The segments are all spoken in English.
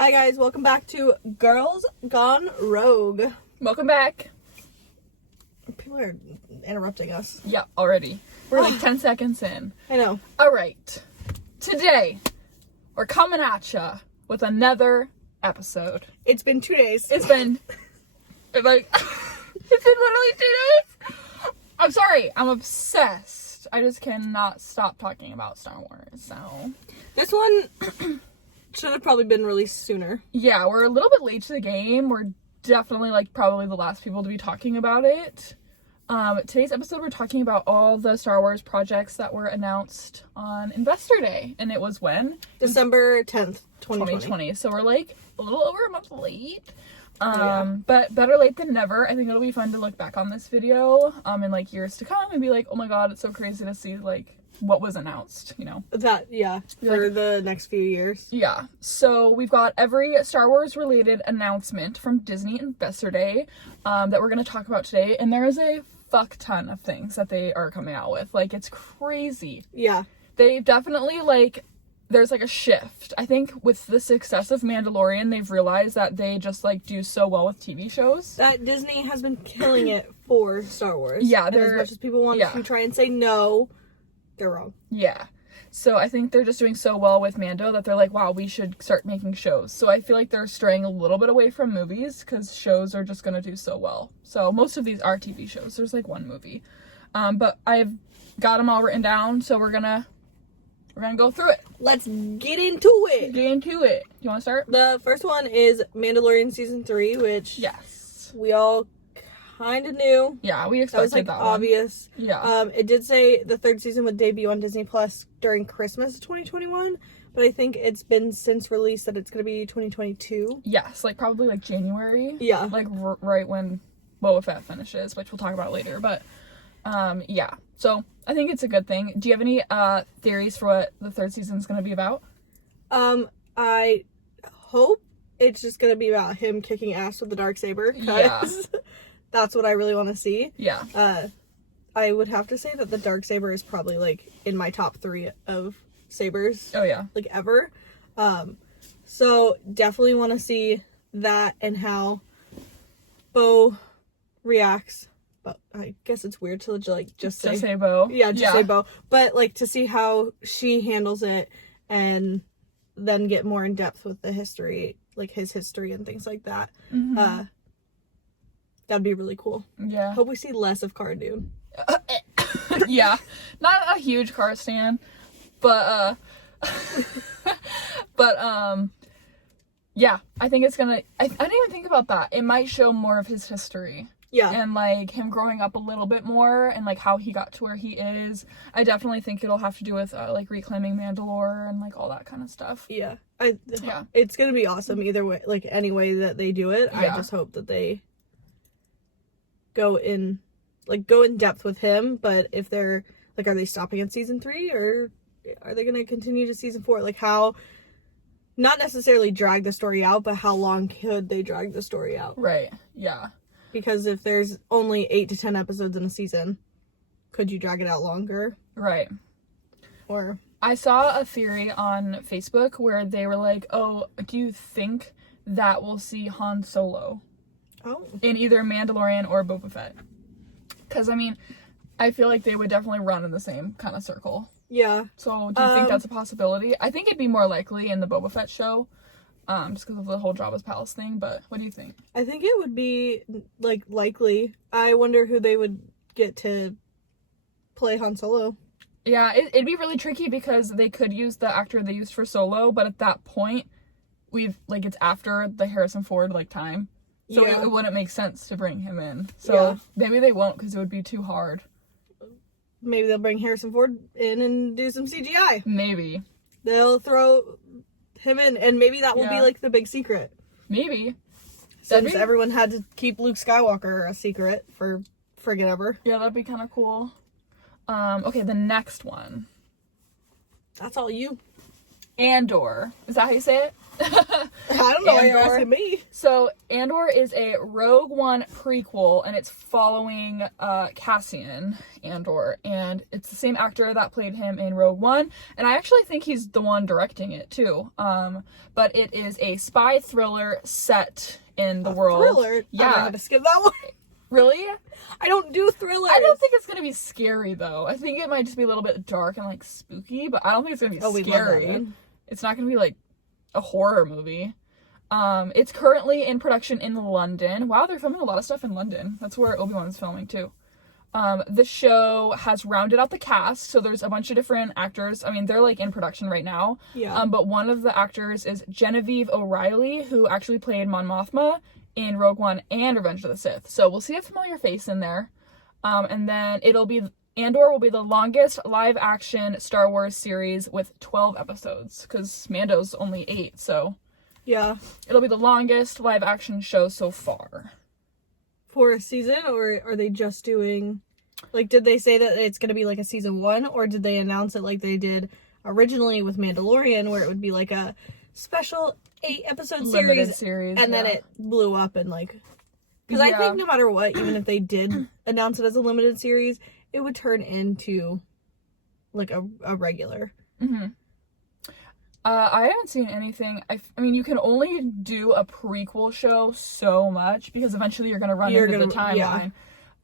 Hi guys, welcome back to Girls Gone Rogue. Welcome back. People are interrupting us. Yeah, already. We're like 10 seconds in. I know. All right. Today, we're coming at ya with another episode. It's been 2 days. It's been literally 2 days. I'm sorry. I'm obsessed. I just cannot stop talking about Star Wars. So This one should have probably been released sooner. yeah, we're a little bit late to the game. We're definitely probably the last people to be talking about it. Today's episode, we're talking about all the Star Wars projects that were announced on Investor Day. And it was when? December 10th, 2020. So we're like a little over a month late. But better late than never. I think it'll be fun to look back on this video in like years to come and be like, oh my god, it's so crazy to see like what was announced, you know? That, yeah, for the next few years. Yeah. So we've got every Star Wars related announcement from Disney Investor Day that we're going to talk about today. And there is a fuck ton of things that they are coming out with. Like, it's crazy. Yeah. They definitely there's like a shift. I think with the success of Mandalorian, they've realized that they just do so well with TV shows. That Disney has been killing it for Star Wars. Yeah, and as much as people want to try and say no, they're wrong. Yeah. So I think they're just doing so well with Mando that they're like, wow, we should start making shows. So I feel like they're straying a little bit away from movies because shows are just going to do so well. So most of these are TV shows. There's like one movie. But I've got them all written down, so we're gonna go through it. Let's get into it. Get into it. Do you want to start? The first one is Mandalorian Season 3, which Yes. we all kind of knew. Yeah, we That expected was that obvious. one. Yeah. It did say the third season would debut on Disney Plus during Christmas of 2021, but I think it's been since released that it's going to be 2022. Yes, probably January. Yeah. Right when Boba Fett finishes, which we'll talk about later. But yeah. So I think it's a good thing. Do you have any theories for what the third season is going to be about? I hope it's just going to be about him kicking ass with the Darksaber. Yeah. That's what I really want to see. Yeah. I would have to say that the Darksaber is probably in my top 3 of sabers. Oh yeah. Ever. So definitely want to see that and how Bo reacts. But I guess it's weird to just say Bo. Yeah, just say Bo. But to see how she handles it and then get more in depth with the history, his history and things like that. Mm-hmm. That'd be really cool. Yeah. Hope we see less of Cara Dune. Yeah. Not a huge car stan, but yeah, I think it's gonna I didn't even think about that. It might show more of his history. Yeah. And him growing up a little bit more and how he got to where he is. I definitely think it'll have to do with reclaiming Mandalore and all that kind of stuff. Yeah. It's gonna be awesome either way, any way that they do it. Yeah. I just hope that they go in depth with him, but if they're are they stopping at season 3 or are they gonna continue to season 4? How not necessarily drag the story out, but how long could they drag the story out? Right. Yeah. Because if there's only 8 to 10 episodes in a season, could you drag it out longer? Right. Or I saw a theory on Facebook where they were like, oh, do you think that we'll see Han Solo in either Mandalorian or Boba Fett? Because, I feel like they would definitely run in the same kind of circle. Yeah. So, do you think that's a possibility? I think it'd be more likely in the Boba Fett show, just because of the whole Jabba's Palace thing, but what do you think? I think it would be, likely. I wonder who they would get to play Han Solo. Yeah, it'd be really tricky because they could use the actor they used for Solo, but at that point, it's after the Harrison Ford, time. So it wouldn't make sense to bring him in. So maybe they won't because it would be too hard. Maybe they'll bring Harrison Ford in and do some CGI. Maybe. They'll throw him in, and maybe that will be the big secret. Maybe. Since everyone had to keep Luke Skywalker a secret for friggin' ever. Yeah, that'd be kind of cool. Okay, the next one. That's all you. Andor. Is that how you say it? I don't know. why you're asking me. So Andor is a Rogue One prequel, and it's following Cassian Andor, and it's the same actor that played him in Rogue One, and I actually think he's the one directing it too. But it is a spy thriller set in the world. Thriller? Yeah. I had to skip that one. Really? I don't do thrillers. I don't think it's gonna be scary though. I think it might just be a little bit dark and like spooky, but I don't think it's gonna be scary. Love that, it's not gonna be like a horror movie. It's currently in production in London. Wow, they're filming a lot of stuff in London. That's where Obi-Wan is filming too. The show has rounded out the cast, so there's a bunch of different actors. I mean, they're like in production right now. Yeah. But one of the actors is Genevieve O'Reilly, who actually played Mon Mothma in Rogue One and Revenge of the Sith. So we'll see a familiar face in there. And then Andor will be the longest live action Star Wars series with 12 episodes, because Mando's only 8, so yeah. It'll be the longest live action show so far. For a season, or are they just doing, like, did they say that it's going to be like a season 1, or did they announce it like they did originally with Mandalorian, where it would be like a special 8-episode series, and then it blew up and like, because I think no matter what, even if they did announce it as a limited series, it would turn into like a regular. Mm-hmm. I haven't seen anything. I mean, you can only do a prequel show so much because eventually you're gonna run into the timeline.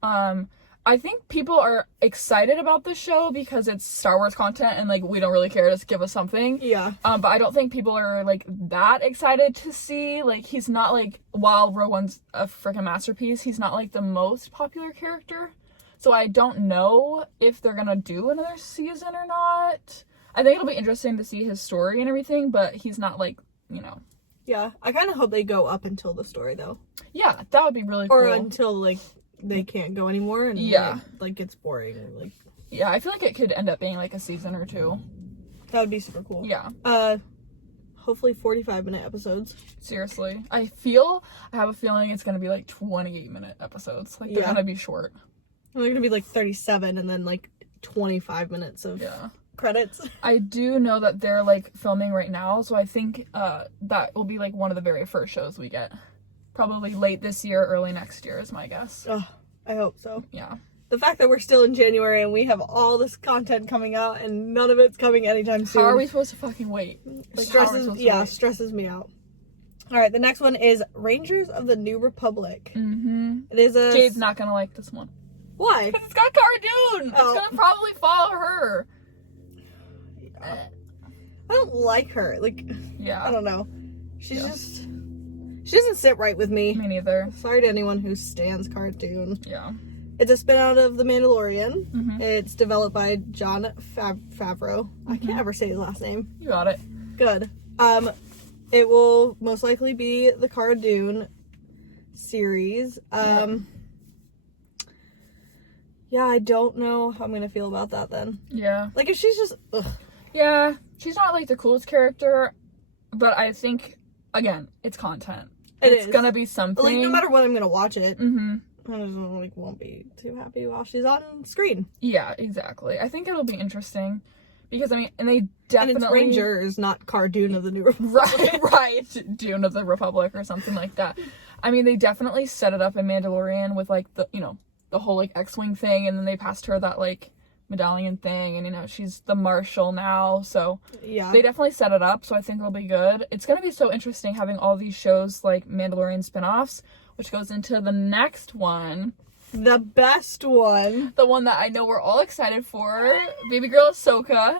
Yeah. I think people are excited about the show because it's Star Wars content and like we don't really care, just give us something. Yeah. But I don't think people are like that excited to see, like, he's not like, while Rogue One's a freaking masterpiece, he's not like the most popular character. So I don't know if they're gonna do another season or not. I think it'll be interesting to see his story and everything, but he's not like, you know. Yeah, I kind of hope they go up until the story though. Yeah, that would be really cool. Or until like they can't go anymore and it, like gets boring. Like, yeah, I feel like it could end up being like a season or 2. That would be super cool. Yeah. Hopefully 45-minute episodes. Seriously, I have a feeling it's gonna be like 28-minute episodes. Like they're gonna be short. Well, they're gonna be like 37 and then like 25 minutes of credits. I do know that they're like filming right now, so I think that will be like one of the very first shows we get. Probably late this year, early next year is my guess. Oh, I hope so. Yeah. The fact that we're still in January and we have all this content coming out and none of it's coming anytime soon. How are we supposed to fucking wait? Like, stresses me out. All right, the next one is Rangers of the New Republic. Mm-hmm. It is a... Jade's not gonna like this one. Why? Because it's got Cara Dune. It's gonna probably follow her. I don't like her. Like, I don't know. She's just... She doesn't sit right with me. Me neither. Sorry to anyone who stands Cara Dune. Yeah. It's a spin-out of The Mandalorian. Mm-hmm. It's developed by Jon Favreau. Mm-hmm. I can't ever say his last name. You got it. Good. It will most likely be the Cara Dune series. Yeah, I don't know how I'm gonna feel about that then. Yeah. Like, if she's just... Ugh. Yeah, she's not like the coolest character, but I think, again, it's content. It's gonna be something. Like, no matter what, I'm gonna watch it. Mm-hmm. I just won't be too happy while she's on screen. Yeah, exactly. I think it'll be interesting because, I mean, and they definitely... And it's Rangers, not Cara Dune of the New Republic. Right. Dune of the Republic or something like that. I mean, they definitely set it up in Mandalorian with, like, the, you know, the whole, like, X-Wing thing, and then they passed her that, like, medallion thing, and, you know, she's the Marshal now, so... Yeah. They definitely set it up, so I think it'll be good. It's gonna be so interesting having all these shows, like, Mandalorian spin-offs, which goes into the next one. The best one. The one that I know we're all excited for. Baby girl Ahsoka.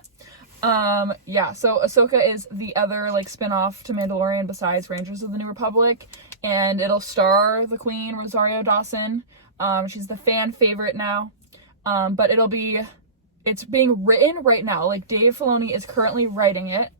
Yeah, so Ahsoka is the other, like, spin-off to Mandalorian besides Rangers of the New Republic. And it'll star the Queen, Rosario Dawson. She's the fan favorite now. But it's being written right now. Like, Dave Filoni is currently writing it.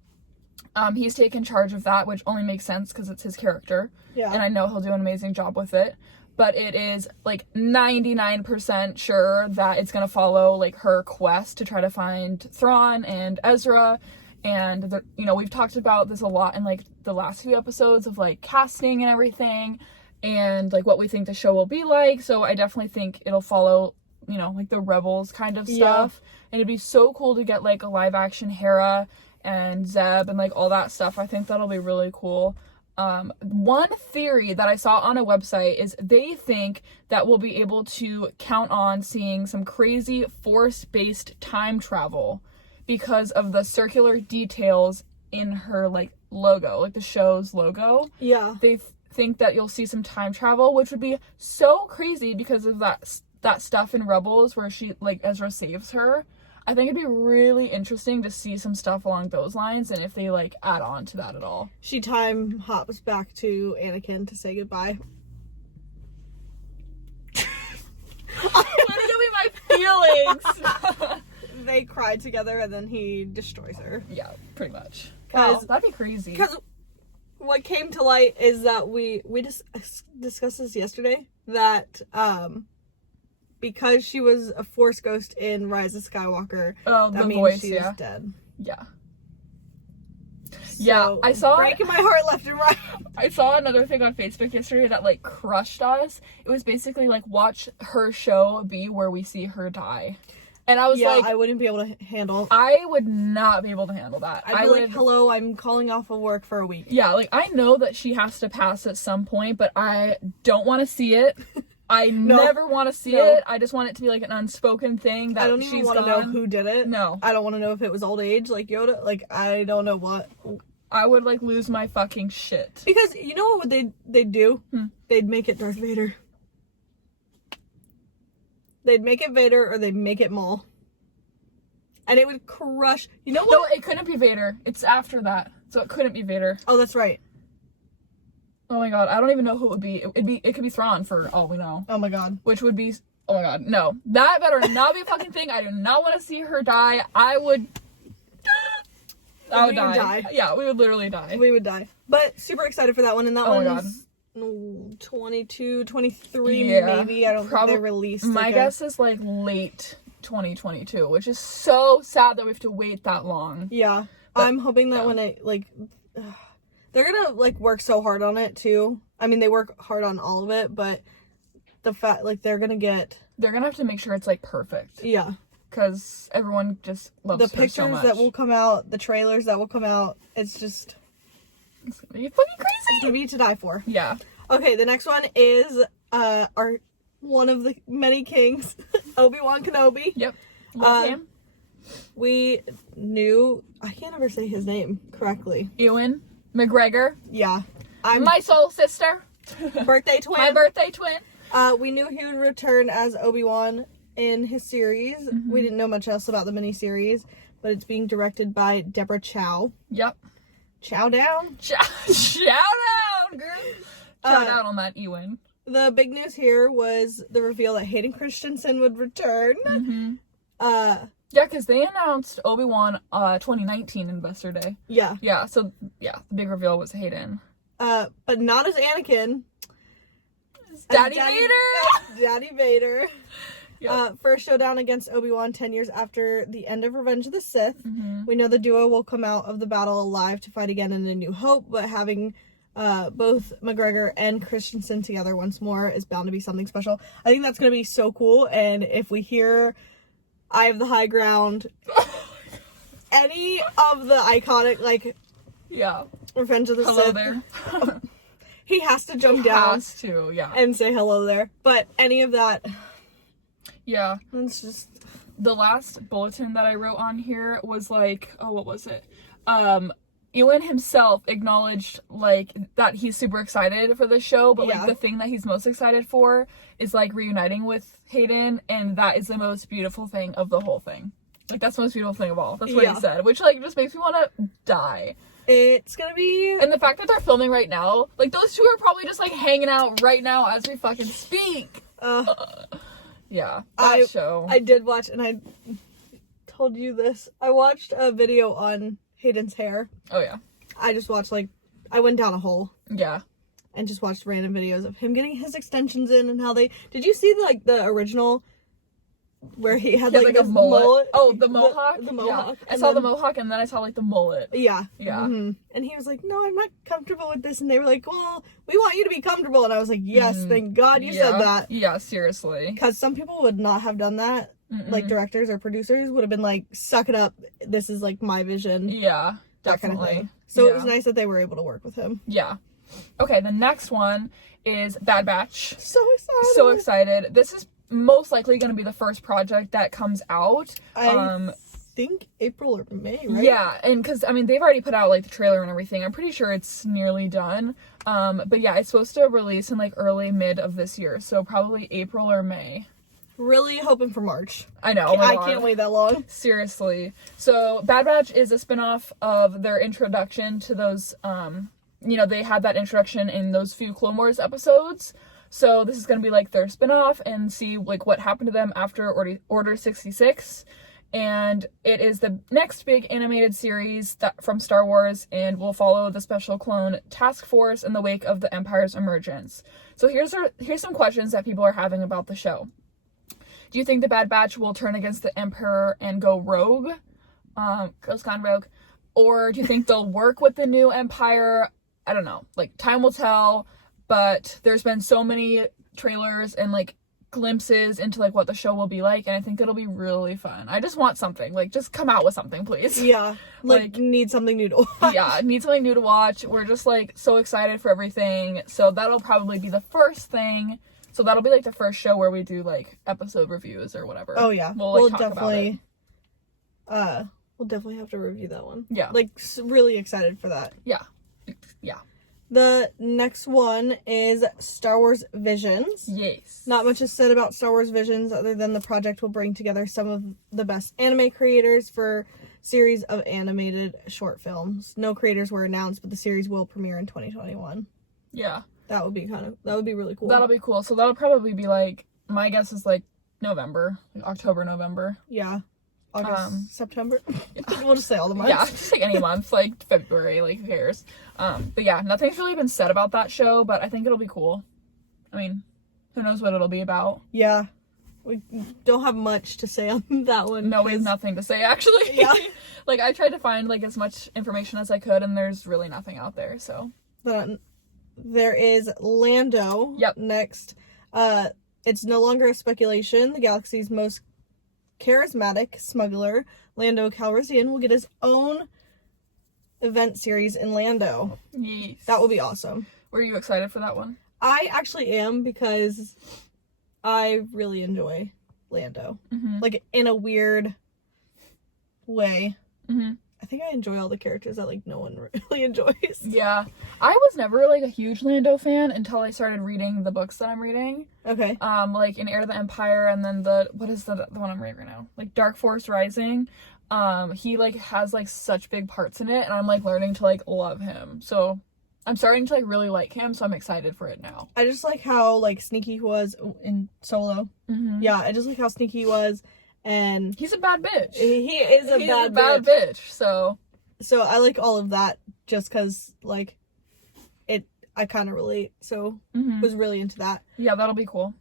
He's taken charge of that, which only makes sense because it's his character. Yeah. And I know he'll do an amazing job with it. But it is, like, 99% sure that it's going to follow, like, her quest to try to find Thrawn and Ezra. And, you know, we've talked about this a lot in, like, the last few episodes of, like, casting and everything. And, like, what we think the show will be like. So I definitely think it'll follow, you know, like, the Rebels kind of stuff. And it'd be so cool to get, like, a live-action Hera and Zeb and, like, all that stuff. I think that'll be really cool. One theory that I saw on a website is they think that we'll be able to count on seeing some crazy Force-based time travel because of the circular details in her, like, logo, like the show's logo. Yeah. They think that you'll see some time travel, which would be so crazy because of that stuff in Rebels where she, like, Ezra saves her. I think it'd be really interesting to see some stuff along those lines and if they, like, add on to that at all. She time hops back to Anakin to say goodbye. Literally my feelings. They cry together and then he destroys her. Yeah, pretty much. Wow, that'd be crazy. Because what came to light is that we just discussed this yesterday, that because she was a Force ghost in Rise of Skywalker, Oh, that the means voice, she's yeah. dead. Yeah. So, Yeah, I saw... breaking my heart left and right. I saw another thing on Facebook yesterday that, like, crushed us. It was basically, like, watch her show be where we see her die. And I was like... I wouldn't be able to handle... I would not be able to handle that. I'd be like, hello, I'm calling off of work for a week. Yeah, like, I know that she has to pass at some point, but I don't want to see it. I never want to see it. I just want it to be, like, an unspoken thing that I don't even want to know who did it. No. I don't want to know if it was old age, like Yoda. Like, I don't know what. I would, like, lose my fucking shit. Because, you know what they'd do? They'd make it Darth Vader. They'd make it Vader or they'd make it Maul. And it would crush... You know what? No, it couldn't be Vader. It's after that. So it couldn't be Vader. Oh, that's right. Oh my god, I don't even know who it would be. It could be Thrawn for all we know. Oh my god. Which would be... Oh my god, no. That better not be a fucking thing. I do not want to see her die. I would die. Yeah, we would literally die. We would die. But super excited for that one. And that one's 22, 23 maybe. I don't think they released. My guess is like late 2022, which is so sad that we have to wait that long. Yeah. But, I'm hoping that when it, like... they're gonna, like, work so hard on it, too. I mean, they work hard on all of it, but the fact, like, they're gonna have to make sure it's, like, perfect. Yeah. Because everyone just loves her so much. The pictures that will come out, the trailers that will come out, it's just... It's gonna be fucking crazy! It's gonna be to die for. Yeah. Okay, the next one is, our... one of the many kings, Obi-Wan Kenobi. Yep. Love him. We knew... I can't ever say his name correctly. Ewan McGregor. Yeah. My soul sister. Birthday twin. My birthday twin. We knew he would return as Obi-Wan in his series. Mm-hmm. We didn't know much else about the miniseries, but it's being directed by Deborah Chow. Yep. Chow down. Chow down, girl. Chow down on that Ewan. The big news here was the reveal that Hayden Christensen would return. Mm-hmm. Yeah, because they announced Obi-Wan 2019 Investor Day. Yeah. Yeah, so, yeah, the big reveal was Hayden. But not as Anakin. Daddy Vader! Daddy Vader. Yep. First showdown against Obi-Wan 10 years after the end of Revenge of the Sith. Mm-hmm. We know the duo will come out of the battle alive to fight again in A New Hope, but having both McGregor and Christensen together once more is bound to be something special. I think that's going to be so cool, and if we hear Eye of the High Ground, any of the iconic, like, Revenge of the Hello Sith. there. He has to jump down. Has to, yeah. And say hello there. But any of that. Yeah. It's just... The last bulletin that I wrote on here was like, oh, what was it? Ewan himself acknowledged, like, that he's super excited for the show, but, like, the thing that he's most excited for is, like, reuniting with Hayden, and that is the most beautiful thing of the whole thing. Like, that's the most beautiful thing of all. That's what he said, which, like, just makes me want to die. It's gonna be... And the fact that they're filming right now, like, those two are probably just, like, hanging out right now as we fucking speak. Yeah, that show. I did watch, and I told you this, I watched a video on Hayden's hair. Oh, yeah. I just watched, like, I went down a hole. Yeah. And just watched random videos of him getting his extensions in and how they... Did you see, like, the original... Where he had, like, a mullet. Oh, the mohawk? The mohawk. Yeah. I saw the mohawk, and then I saw, like, the mullet. Yeah. Yeah. Mm-hmm. And he was like, no, I'm not comfortable with this. And they were like, well, we want you to be comfortable. And I was like, yes, thank God you said that. Yeah, seriously. Because some people would not have done that. Like, directors or producers would have been like, suck it up. This is, like, my vision. Yeah, definitely. That kind of thing. So it was nice that they were able to work with him. Yeah. Okay, the next one is Bad Batch. So excited. So excited. This is most likely going to be the first project that comes out. I think April or May, right? Yeah, and because, I mean, they've already put out, like, the trailer and everything. I'm pretty sure it's nearly done. But yeah, it's supposed to release in, like, early, mid of this year. So probably April or May. Really hoping for March. I know. Oh my I God. can't wait that long. Seriously. So Bad Batch is a spinoff of their introduction to those, they had that introduction in those few Clone Wars episodes. So this is going to be, like, their spinoff and see, like, what happened to them after Order 66. And it is the next big animated series from Star Wars and will follow the Special Clone Task Force in the wake of the Empire's emergence. So here's some questions that people are having about the show. Do you think the Bad Batch will turn against the Emperor and go rogue? Ghost Con rogue? Or do you think they'll work with the new Empire? I don't know. Like, time will tell, but there's been so many trailers and, like, glimpses into, like, what the show will be like, and I think it'll be really fun. I just want something. Like, just come out with something, please. Yeah. Like need something new to watch. Yeah, need something new to watch. We're just, like, so excited for everything. So that'll probably be the first thing. So that'll be, like, the first show where we do, like, episode reviews or whatever. Oh, yeah. We'll talk definitely, about it. We'll definitely have to review that one. Yeah. Like, really excited for that. Yeah. Yeah. The next one is Star Wars Visions. Yes. Not much is said about Star Wars Visions other than the project will bring together some of the best anime creators for series of animated short films. No creators were announced, but the series will premiere in 2021. Yeah. That would be really cool. That'll be cool. So that'll probably be, like, my guess is, like, November. Like October, November. Yeah. August, September. Yeah. We'll just say all the months. Yeah, just like any month, like February, like who cares? But yeah, nothing's really been said about that show, but I think it'll be cool. I mean, who knows what it'll be about? Yeah. We don't have much to say on that one. No, we have nothing to say, actually. Yeah. Like, I tried to find, like, as much information as I could, and there's really nothing out there, so. Then there is Lando. Yep. Next. It's no longer a speculation. The galaxy's most charismatic smuggler, Lando Calrissian, will get his own event series in Lando. Yes. That will be awesome. Were you excited for that one? I actually am because I really enjoy Lando. Mm-hmm. Like, in a weird way. Mm-hmm. I think I enjoy all the characters that, like, no one really enjoys. Yeah. I was never, like, a huge Lando fan until I started reading the books that I'm reading. Okay. Like, in Heir to the Empire, and then what is the one I'm reading right now? Like, Dark Force Rising. He, like, has, like, such big parts in it, and I'm, like, learning to, like, love him. So, I'm starting to, like, really like him, so I'm excited for it now. I just like how, like, sneaky he was in Solo. Mm-hmm. Yeah, I just like how sneaky he was. And he's a bad bitch. He is a bad bitch. So I like all of that just because, like, I kind of relate. So was really into that. Yeah, that'll be cool.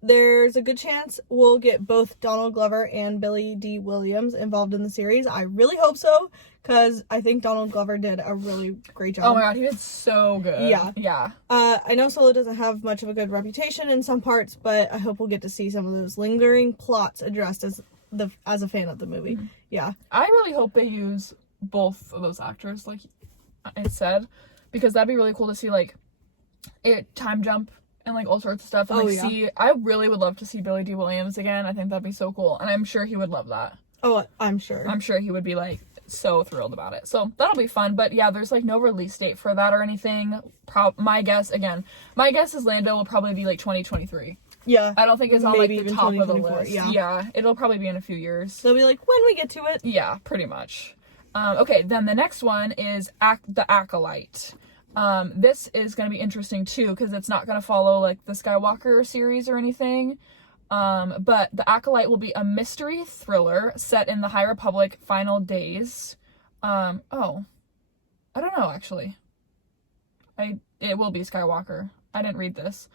There's a good chance we'll get both Donald Glover and Billy D. Williams involved in the series. I really hope so because I think Donald Glover did a really great job. Oh my God, he did so good. Yeah. Yeah. I know Solo doesn't have much of a good reputation in some parts, but I hope we'll get to see some of those lingering plots addressed as a fan of the movie. Mm-hmm. Yeah. I really hope they use both of those actors, like it said, because that'd be really cool to see, like, it time jump and, like, all sorts of stuff. And, like, I really would love to see Billy D. Williams again. I think that'd be so cool. And I'm sure he would love that. Oh, I'm sure. I'm sure he would be, like, so thrilled about it. So that'll be fun. But yeah, there's, like, no release date for that or anything. My guess is Lando will probably be, like, 2023. Yeah. I don't think it's on, like, the even top of the list. Yeah. It'll probably be in a few years. They'll be like, when we get to it. Yeah, pretty much. Okay, then the next one is The Acolyte. This is going to be interesting, too, because it's not going to follow, like, the Skywalker series or anything. But The Acolyte will be a mystery thriller set in the High Republic final days. I don't know, actually. It will be Skywalker. I didn't read this.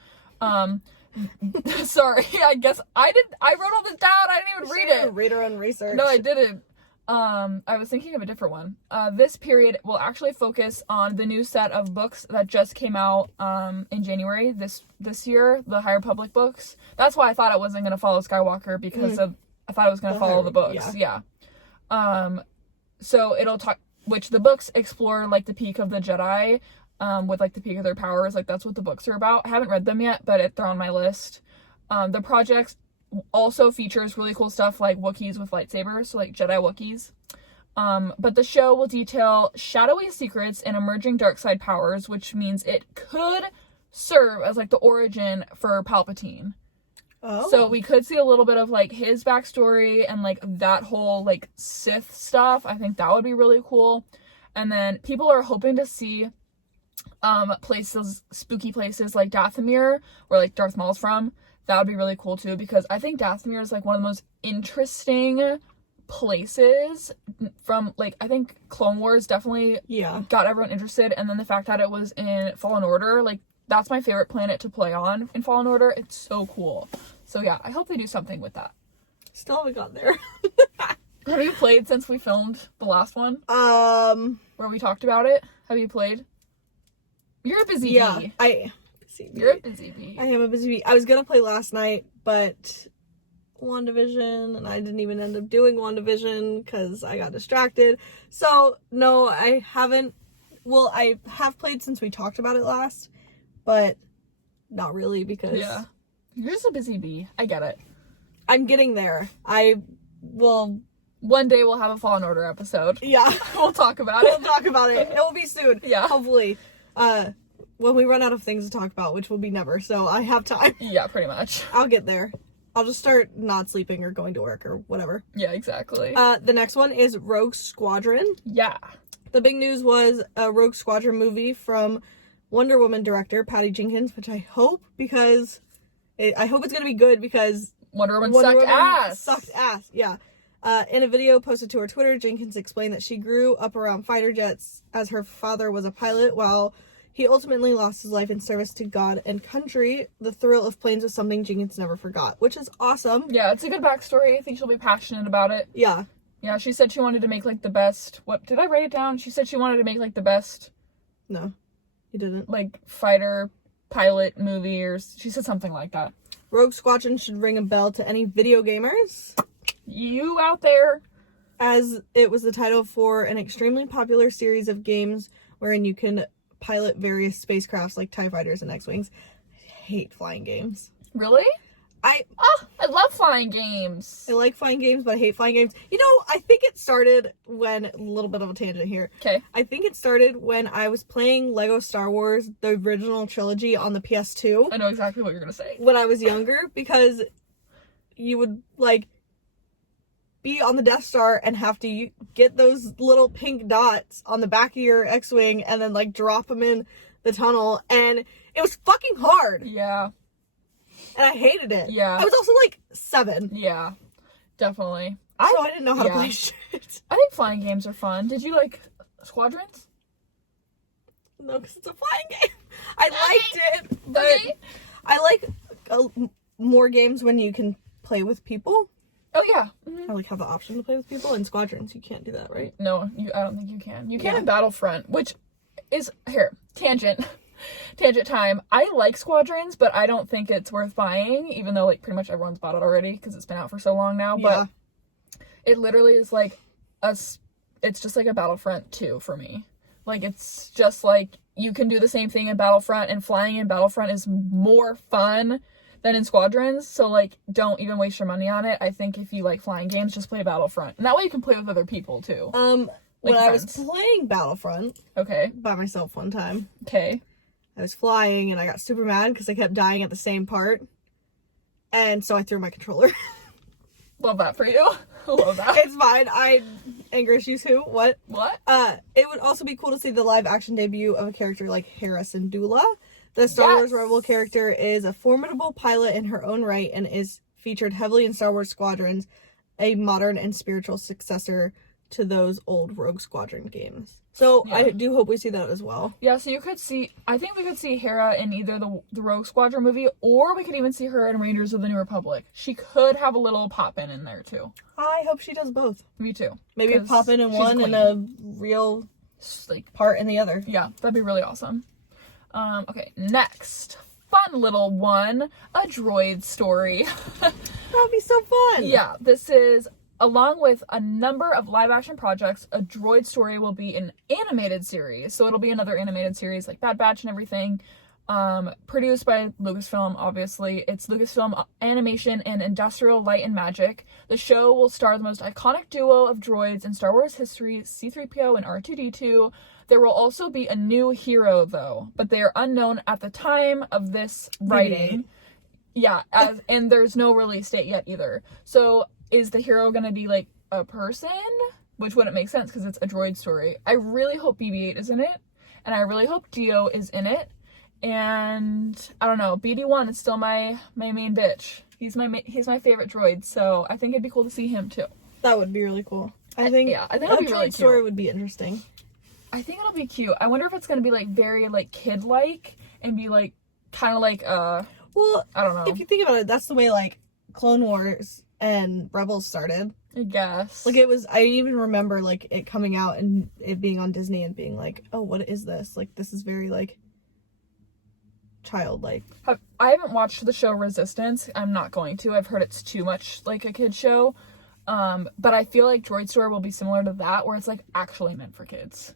Sorry, I guess I wrote all this down. I didn't even read it. Read our own research. No, I didn't. I was thinking of a different one. This period will actually focus on the new set of books that just came out in January this year, the High Republic books. That's why I thought it wasn't going to follow Skywalker because I thought it was going to follow the books. Yeah. So it'll talk, which the books explore, like, the peak of the Jedi, with like the peak of their powers. Like that's what the books are about. I haven't read them yet, but they're on my list. The project also features really cool stuff like Wookiees with lightsabers, so like Jedi Wookiees. But the show will detail shadowy secrets and emerging dark side powers, which means it could serve as like the origin for Palpatine. Oh. So we could see a little bit of like his backstory and like that whole like Sith stuff. I think that would be really cool. And then people are hoping to see spooky places like Dathomir, where like Darth Maul's from. That would be really cool too, because I think Dathomir is like one of the most interesting places from like, I think Clone Wars definitely got everyone interested, and then the fact that it was in Fallen Order, like that's my favorite planet to play on in Fallen Order. It's so cool. So yeah, I hope they do something with that. Still haven't got there. Have you played since we filmed the last one? Where we talked about it? Have you played? You're a busy bee. You're a busy bee. I am a busy bee. I was gonna play last night, but WandaVision, and I didn't even end up doing WandaVision because I got distracted. So no, I haven't. Well, I have played since we talked about it last, but not really because you're just a busy bee. I get it. I'm getting there. I will. One day we'll have a Fallen Order episode. Yeah. We'll talk about it. We'll talk about it. It will be soon. Yeah. Hopefully. When we run out of things to talk about, which will be never, so I have time. Yeah, pretty much. I'll get there. I'll just start not sleeping or going to work or whatever. Yeah, exactly. The next one is Rogue Squadron. Yeah. The big news was a Rogue Squadron movie from Wonder Woman director Patty Jenkins, which I hope I hope it's gonna be good because Wonder Woman sucked ass. Sucked ass, yeah. In a video posted to her Twitter, Jenkins explained that she grew up around fighter jets as her father was a pilot while he ultimately lost his life in service to God and country. The thrill of planes was something Jenkins never forgot, which is awesome. Yeah, it's a good backstory. I think she'll be passionate about it. Yeah. Yeah, she said she wanted to make like the best. What did I write it down? She said she wanted to make like the best. No, you didn't. Like fighter pilot movie, or she said something like that. Rogue Squadron should ring a bell to any video gamers. You out there. As it was the title for an extremely popular series of games wherein you can pilot various spacecrafts like TIE fighters and X-Wings. I hate flying games. Really? I love flying games. I like flying games, but I hate flying games. You know, I think it started when, a little bit of a tangent here. Okay. I think it started when I was playing Lego Star Wars, the original trilogy on the PS2. I know exactly what you're going to say. When I was younger, because you would, like, be on the Death Star and have to get those little pink dots on the back of your X-Wing and then, like, drop them in the tunnel. And it was fucking hard. Yeah. And I hated it. Yeah. I was also, like, 7. Yeah. Definitely. So I didn't know how to play shit. I think flying games are fun. Did you like Squadrons? No, because it's a flying game. I liked it, but Okay. I like more games when you can play with people. Oh, yeah. Mm-hmm. I like have the option to play with people. In Squadrons, you can't do that, right? No, I don't think you can. You can in Battlefront, which is, here, tangent time. I like Squadrons, but I don't think it's worth buying, even though, like, pretty much everyone's bought it already, because it's been out for so long now, but it literally is, like, it's just like a Battlefront 2 for me. Like, it's just, like, you can do the same thing in Battlefront, and flying in Battlefront is more fun than in Squadrons, so, like, don't even waste your money on it. I think if you like flying games, just play Battlefront. And that way you can play with other people, too. When Like I was friends. playing Battlefront Okay. by myself one time, Okay. I was flying and I got super mad because I kept dying at the same part. And so I threw my controller. Love that for you. Love that. It's fine. Anger issues who? What? What? It would also be cool to see the live action debut of a character like Hera Syndulla. The Star Wars Rebel character is a formidable pilot in her own right and is featured heavily in Star Wars Squadrons, a modern and spiritual successor to those old Rogue Squadron games. So I do hope we see that as well. Yeah, so I think we could see Hera in either the Rogue Squadron movie, or we could even see her in Rangers of the New Republic. She could have a little pop-in in there, too. I hope she does both. Me too. Maybe a pop-in in one and a real, like, part in the other. Yeah, that'd be really awesome. Okay, next. Fun little one. A droid story. That would be so fun. Yeah, this is along with a number of live action projects, a droid story will be an animated series. So it'll be another animated series like Bad Batch and everything. Produced by Lucasfilm, obviously. It's Lucasfilm Animation and Industrial Light and Magic. The show will star the most iconic duo of droids in Star Wars history, C-3PO and R2-D2. There will also be a new hero, though, but they are unknown at the time of this writing. Yeah, and there's no release date yet either. So is the hero gonna be like a person? Which wouldn't make sense because it's a droid story. I really hope BB-8 is in it, and I really hope Dio is in it. And I don't know, BD1 is still my main bitch. He's my favorite droid, so I think it'd be cool to see him too. That would be really cool. I think it'll be really cute. Story would be interesting. I think it'll be cute. I wonder if it's gonna be like very like kid-like and be like kind of like well, I don't know. If you think about it, that's the way like Clone Wars and Rebels started. I guess. Like I even remember like it coming out and it being on Disney and being like, oh, what is this? Like this is very like childlike. I haven't watched the show Resistance. I'm not going to. I've heard it's too much like a kid show. But I feel like Droid Story will be similar to that, where it's like actually meant for kids.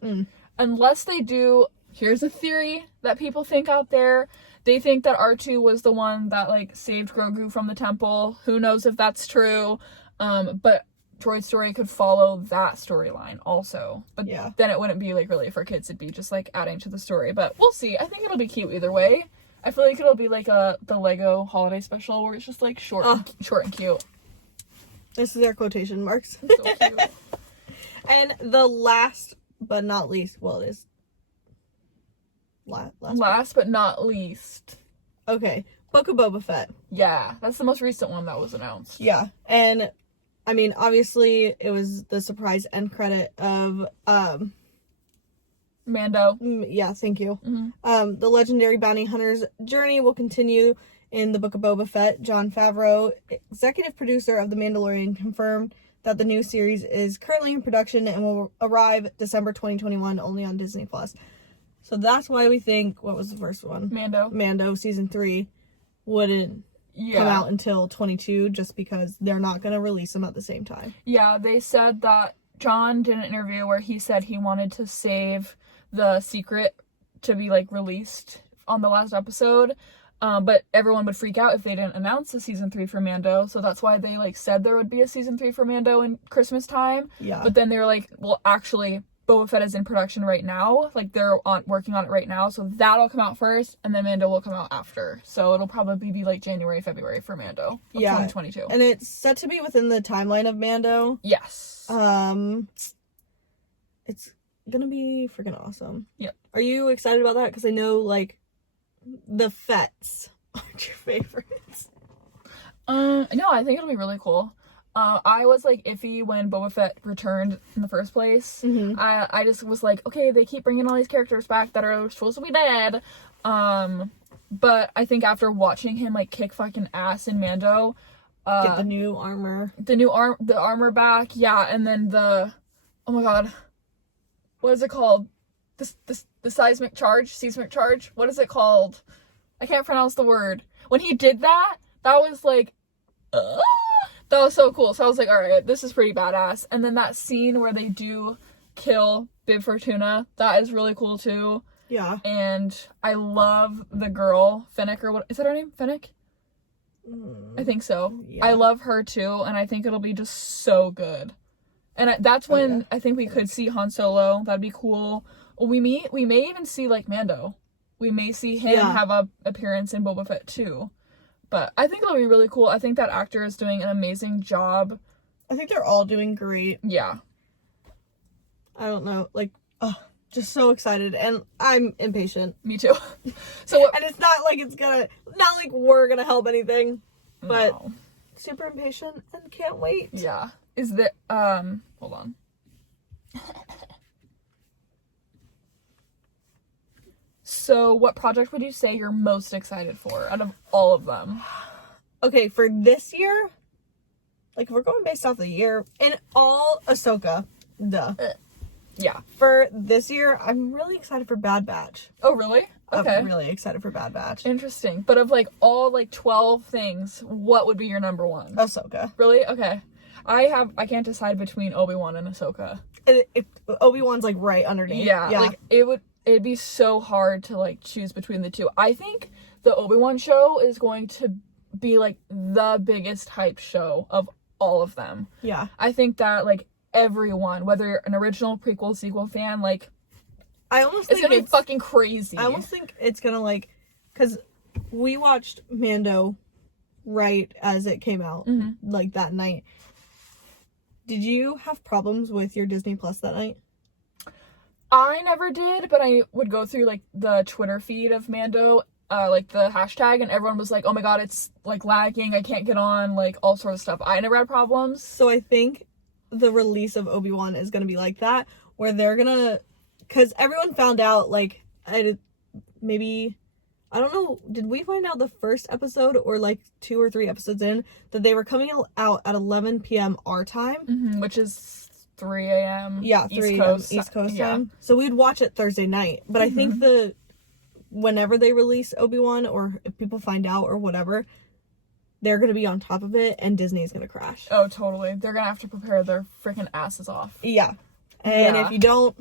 Unless they do, here's a theory that people think out there. They think that R2 was the one that like saved Grogu from the temple. Who knows if that's true? But Droid Story could follow that storyline also. But then it wouldn't be like really for kids. It'd be just like adding to the story. But we'll see. I think it'll be cute either way. I feel like it'll be like the Lego holiday special where it's just like short and cute. This is their quotation marks. So cute. And the last but not least, well, it is last but not least. Okay, Book of Boba Fett. Yeah, that's the most recent one that was announced. Yeah, and I mean, obviously, it was the surprise end credit of Mando. Yeah, thank you. Mm-hmm. The legendary bounty hunter's journey will continue in the Book of Boba Fett. Jon Favreau, executive producer of The Mandalorian, confirmed that the new series is currently in production and will arrive December 2021 only on Disney+. So that's why we think, what was the first one? Mando season 3 wouldn't come out until 22, just because they're not going to release them at the same time. Yeah, they said that John did an interview where he said he wanted to save the secret to be like released on the last episode, but everyone would freak out if they didn't announce a season 3 for Mando, so that's why they like said there would be a season 3 for Mando in Christmas time. But then they were like, well, actually Boba Fett is in production right now, like they're working on it right now, so that'll come out first and then Mando will come out after, so it'll probably be like January, February for Mando of 2022. And it's set to be within the timeline of Mando. Yes. It's gonna be freaking awesome. Yep. Are you excited about that? Because I know like the Fets aren't your favorites. No, I think it'll be really cool. I was like iffy when Boba Fett returned in the first place. I just was like, okay, they keep bringing all these characters back that are supposed to be dead. But I think after watching him like kick fucking ass in Mando, get the new armor, the armor back, and then oh my god, what is it called? The seismic charge. What is it called? I can't pronounce the word. When he did that, that was like, that was so cool. So I was like, all right, this is pretty badass. And then that scene where they do kill Bib Fortuna, that is really cool too. Yeah. And I love the girl, Fennec, or what is that her name? Fennec? I think so. Yeah. I love her too, and I think it'll be just so good. And that's when I think we could see Han Solo. That'd be cool. We may even see like Mando. We may see him have a appearance in Boba Fett too. But I think it'll be really cool. I think that actor is doing an amazing job. I think they're all doing great. Yeah. I don't know, like, just so excited, and I'm impatient. Me too. So and it's not like we're gonna help anything, but super impatient and can't wait. Yeah. Is that hold on. So what project would you say you're most excited for out of all of them? Okay, for this year, like, we're going based off the year, in all Ahsoka, yeah. For this year, I'm really excited for Bad Batch. Oh, really? Okay. I'm really excited for Bad Batch. Interesting. But of like all like 12 things, what would be your number one? Ahsoka. Really? Okay. I can't decide between Obi-Wan and Ahsoka. Obi-Wan's like right underneath. Yeah, like it'd be so hard to like choose between the two. I think the Obi-Wan show is going to be like the biggest hype show of all of them. Yeah. I think that like everyone, whether you're an original, prequel, sequel fan, like it's gonna be fucking crazy. I almost think it's gonna like, because we watched Mando right as it came out, like that night. Did you have problems with your Disney Plus that night? I never did, but I would go through like the Twitter feed of Mando, like the hashtag, and everyone was like, oh my god, it's like lagging, I can't get on, like all sorts of stuff. I never had problems. So I think the release of Obi-Wan is gonna be like that, where they're gonna, because everyone found out, like, maybe, I don't know, did we find out the first episode or like 2 or 3 episodes in that they were coming out at 11 p.m. our time? Which is 3 a.m. Yeah, 3 a.m. East Coast time. So we'd watch it Thursday night. But I think whenever they release Obi-Wan, or if people find out or whatever, they're going to be on top of it and Disney's going to crash. Oh, totally. They're going to have to prepare their freaking asses off. Yeah. And if you don't,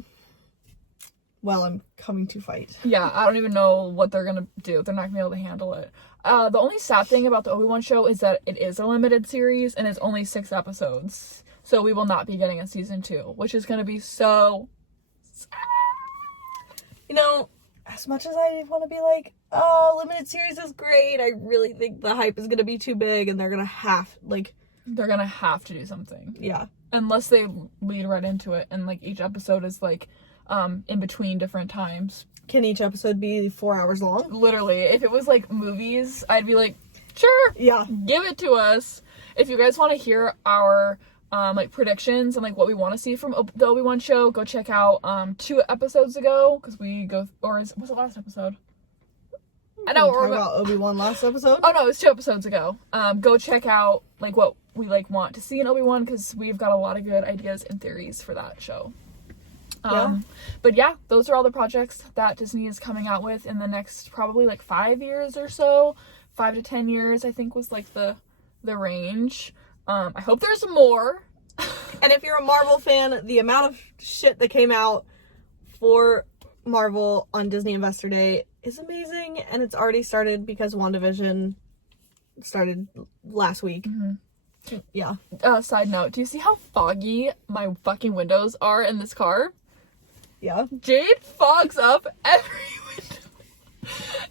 well, I'm coming to fight. Yeah, I don't even know what they're going to do. They're not going to be able to handle it. The only sad thing about the Obi-Wan show is that it is a limited series and it's only 6 episodes. So we will not be getting a season 2, which is going to be so sad. You know, as much as I want to be like, oh, limited series is great, I really think the hype is going to be too big and they're going to have, like... They're going to have to do something. Yeah. Unless they lead right into it and, like, each episode is, like, in between different times. Can each episode be 4 hours long? Literally. If it was, like, movies, I'd be like, sure. Yeah. Give it to us. If you guys want to hear our... like predictions and like what we want to see from the Obi-Wan show, go check out 2 episodes ago, because we go was it last episode? I know we're about Obi-Wan last episode. Oh no, it was 2 episodes ago. Go check out like what we like want to see in Obi-Wan, because we've got a lot of good ideas and theories for that show. But yeah, those are all the projects that Disney is coming out with in the next probably like 5 years or so. 5 to 10 years I think was like the range. I hope there's more. And if you're a Marvel fan, the amount of shit that came out for Marvel on Disney Investor Day is amazing, and it's already started because WandaVision started last week. Yeah. Side note, do you see how foggy my fucking windows are in this car? Yeah. Jade fogs up every window.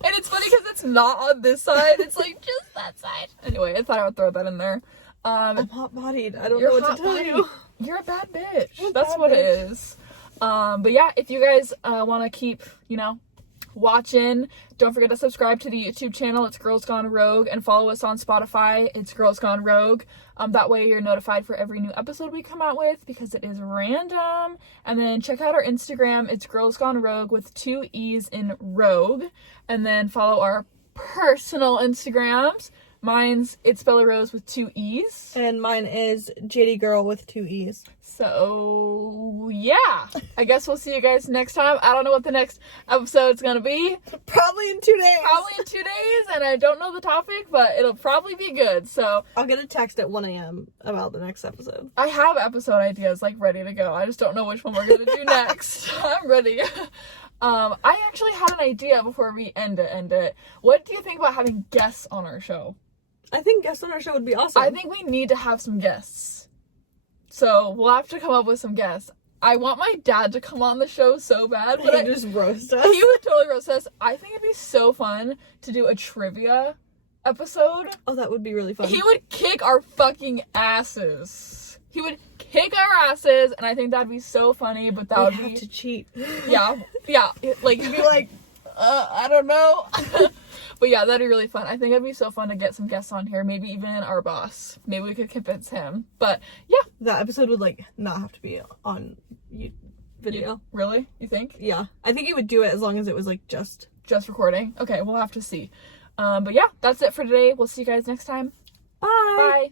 And it's funny because it's not on this side, it's like just that side. Anyway, I thought I would throw that in there. I'm hot-bodied. I don't know what to tell you. You're a bad bitch. That's what it is. But yeah, if you guys want to keep, watching, don't forget to subscribe to the YouTube channel. It's Girls Gone Rogue, and follow us on Spotify. It's Girls Gone Rogue. That way you're notified for every new episode we come out with, because it is random. And then check out our Instagram. It's Girls Gone Rogue with 2 E's in Rogue. And then follow our personal Instagrams. Mine's It's Bella Rose with 2 E's. And mine is JD Girl with 2 E's. So, yeah. I guess we'll see you guys next time. I don't know what the next episode's gonna be. Probably in 2 days. Probably in 2 days, and I don't know the topic, but it'll probably be good, so. I'll get a text at 1 a.m. about the next episode. I have episode ideas, like, ready to go. I just don't know which one we're gonna do next. I'm ready. I actually had an idea before we end it. What do you think about having guests on our show? I think guests on our show would be awesome. I think we need to have some guests. So we'll have to come up with some guests. I want my dad to come on the show so bad. But He'd just roast us. He would totally roast us. I think it'd be so fun to do a trivia episode. Oh, that would be really fun. He would kick our fucking asses. He would kick our asses, and I think that'd be so funny, but that would have to cheat. Yeah. Like, he'd be like, I don't know. But yeah, that'd be really fun. I think it'd be so fun to get some guests on here. Maybe even our boss. Maybe we could convince him. But yeah. That episode would not have to be on video. Really? You think? Yeah. I think he would do it as long as it was just recording. Okay, we'll have to see. But yeah, that's it for today. We'll see you guys next time. Bye. Bye.